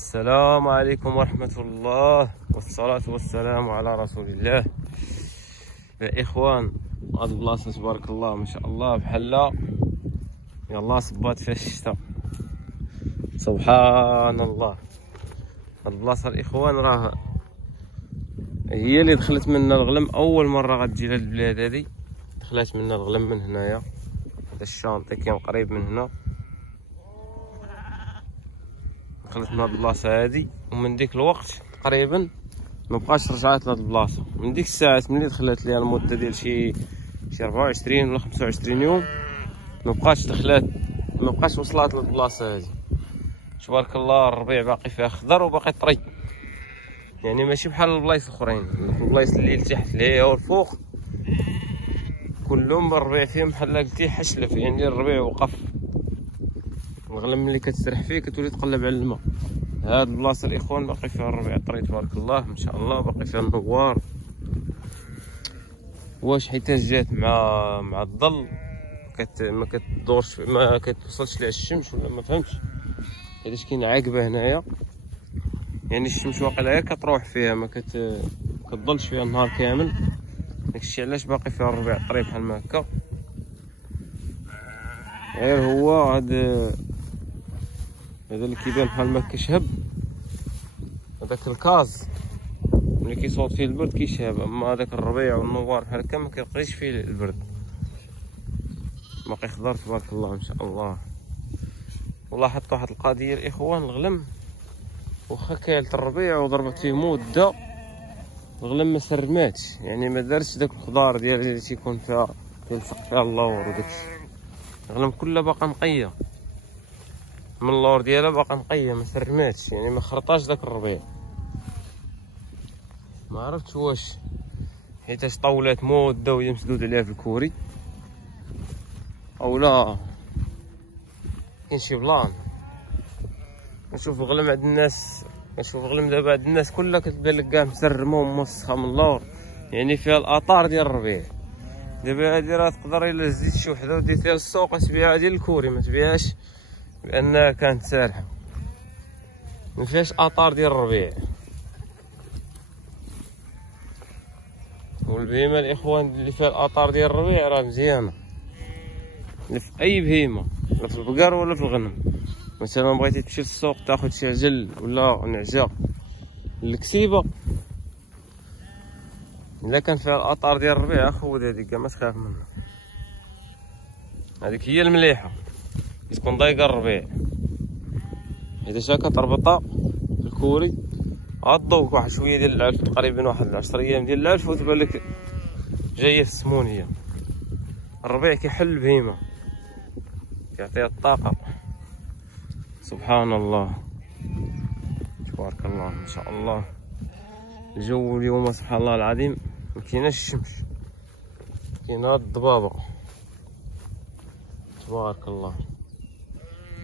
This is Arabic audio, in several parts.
السلام عليكم ورحمة الله والصلاة والسلام على رسول الله. يا إخوان، هاد البلاصة تبارك الله ما شاء الله بحال يلا صبات فيها الشتا. سبحان الله. هاد البلاصة الإخوان راه هي اللي دخلت منا الغلم. أول مرة غتجي لهاد البلاد هادي دخلت منا الغلم من هنايا. هذا الشانطي كاين قريب من هنا، دخلت من هاد البلاصة هادي، ومن ديك الوقت تقريبا مبقاش رجعت لهاد البلاصة. من ديك الساعات ملي دخلت ليها المدة ديال شي 24 ولا 25 يوم مبقاش دخلات، مبقاش وصلات لهاد البلاصة هادي. تبارك الله الربيع باقي فيها خضر وباقي طري، يعني ماشي بحال البلايص الاخرين. البلايص اللي لتحت لهيا والفوق كلهم الربيع فيهم بحال قلتي حشلف، يعني الربيع وقف. الغلم ملي كتسرح فيه كتولي تقلب على الماء. هاد البلاصه الاخوان باقي فيها الربيع طري تبارك الله ما شاء الله، باقي فيها النوار. واش حيت جات مع الظل ما كتدورش، ما كتوصلش ليها الشمس، ولا ما فهمتش علاش كاين عاقبه هنايا. يعني الشمس واقيلا غير كتروح فيها، ما كتضلش فيها النهار كامل. داكشي علاش باقي فيها الربيع طري بحال ما هكا. غير هو هذا اللي كيبان بحال ما كيشهب، هذاك الكاز ملي كيصوت فيه البرد كيشهب، اما هذاك الربيع والنوار بحال هكا ما كيبقيش فيه البرد. باقي خضر تبارك الله ما شاء الله. ولاحظت واحد القضيه الاخوان، الغلم واخا كايلت الربيع وضربت فيه مده الغلم ما سرماتش، يعني ما دارش داك الخضار ديال اللي تيكون فيها تلصق فيها اللور وداكشي. الغلم كلها باقا نقيه من اللور ديالها، باقا نقيه ما سرماتش، يعني ما خرطاش داك الربيع. ما عرفتش واش حيتاش طولات مده وهي مسدود عليها في الكوري، او لا كاين شي بلان. نشوف الغلم عند الناس، نشوف الغلم دابا عند الناس كلها كتبان لك كاع مسرمه وموسخه من اللور، يعني فيها الاثار ديال الربيع. دابا هادي راه تقدر الا زيت شي وحده ودير فيها السوق تبيعها ديال الكوري، ما تبيعهاش بانها كانت سارحه، ما فيهاش اثار ديال الربيع. والبهيمه الاخوان اللي فيها الاثار ديال الربيع راه مزيانه، في اي بهيمه، لا في البقر ولا في الغنم. مثلا بغيتي تمشي للسوق تاخذ شي عجل ولا نعجه الكسيبه، الا كان فيها الاثار ديال الربيع خود هذيك كاع ما تخاف منها. هذيك هي المليحه تكون ضايقه الربيع، حيت كتربطها في الكوري غضوك واحد شويه ديال العلف، تقريبا واحد 10 ايام ديال العلف، وتبان لك جايه في السمونيه. الربيع كيحل البهيمه، كيعطيها الطاقه. سبحان الله تبارك الله ما شاء الله. الجو اليوم سبحان الله العظيم ما كايناش الشمس، كاينه الضبابه تبارك الله.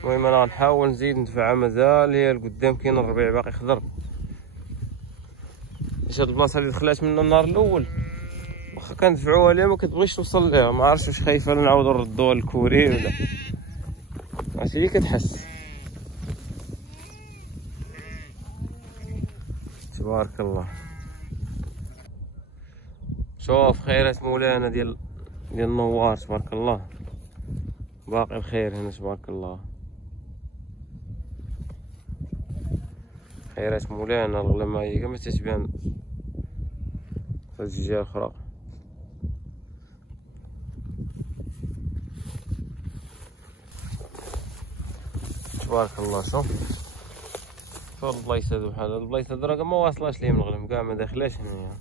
المهم انا غنحاول نزيد ندفعها، مازال هي لقدام كاين الربيع باقي خضر. باش هاد البلاصه اللي دخلات منها النهار الاول واخا كندفعوها ليها ما كتبغيش توصل ليها، ما عرفتش واش خايفه نعاودو نردوها للكوري ولا عرفتي اللي كتحس. تبارك الله. شوف خيرات مولانا ديال النوار تبارك الله، باقي بخير هنا تبارك الله. خيرات مولانا. الغلمه هي كما تتبان في الجهه الاخرى. تبارك الله. شوف البلايص هادو بحال هاد البلايص هادو راه ما واصلاش ليهم الغلم، كاع ما داخلاش هنايا.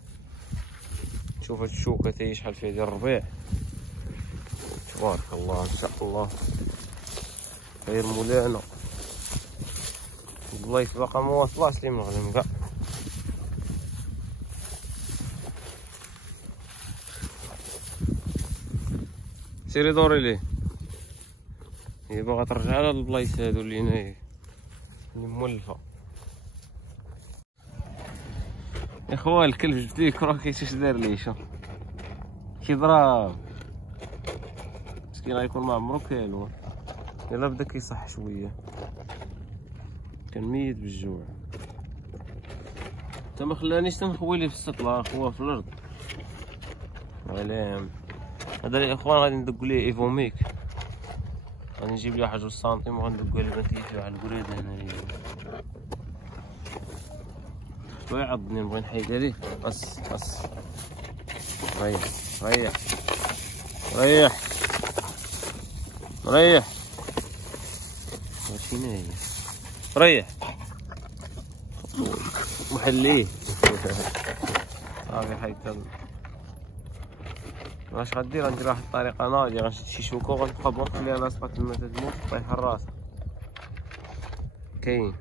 شوف هاد الشوكه تا هي شحال فيها ديال الربيع تبارك الله ما شاء الله. خير مولانا البلايص باقا ما واصلاش ليهم الغلم كاع. سيري دوري ليه، هي باغا ترجع لهاد البلايص هادو اللي هنايا اللي مولفه. اخوان الكلب جبت ليه كرة كيشوف اش داير ليه، شوف كيضرب مسكين غيكون ما عمرو كيلو، يلا بدا كيصح شويه. كان ميت بالجوع. تا ما خلانيش تنخوي لي في السطلة خوها في الارض. علام هذا الاخوان غادي ندق ليه ايفوميك، غادي نجيب ليه واحد 2 سنتيم وغندقو على بنتي فيه واحد القريده هنايا. شويه عضني نبغي نحيد عليه. بس ريح ريح ريح ريح ماشي نايم ريح محليه. صافي حيت واش غدير؟ غندير واحد الطريقه ناضيه، غنشد شي شوكه وغنبقى نخليها لاصقه تما تتموت طيح راسها. كاين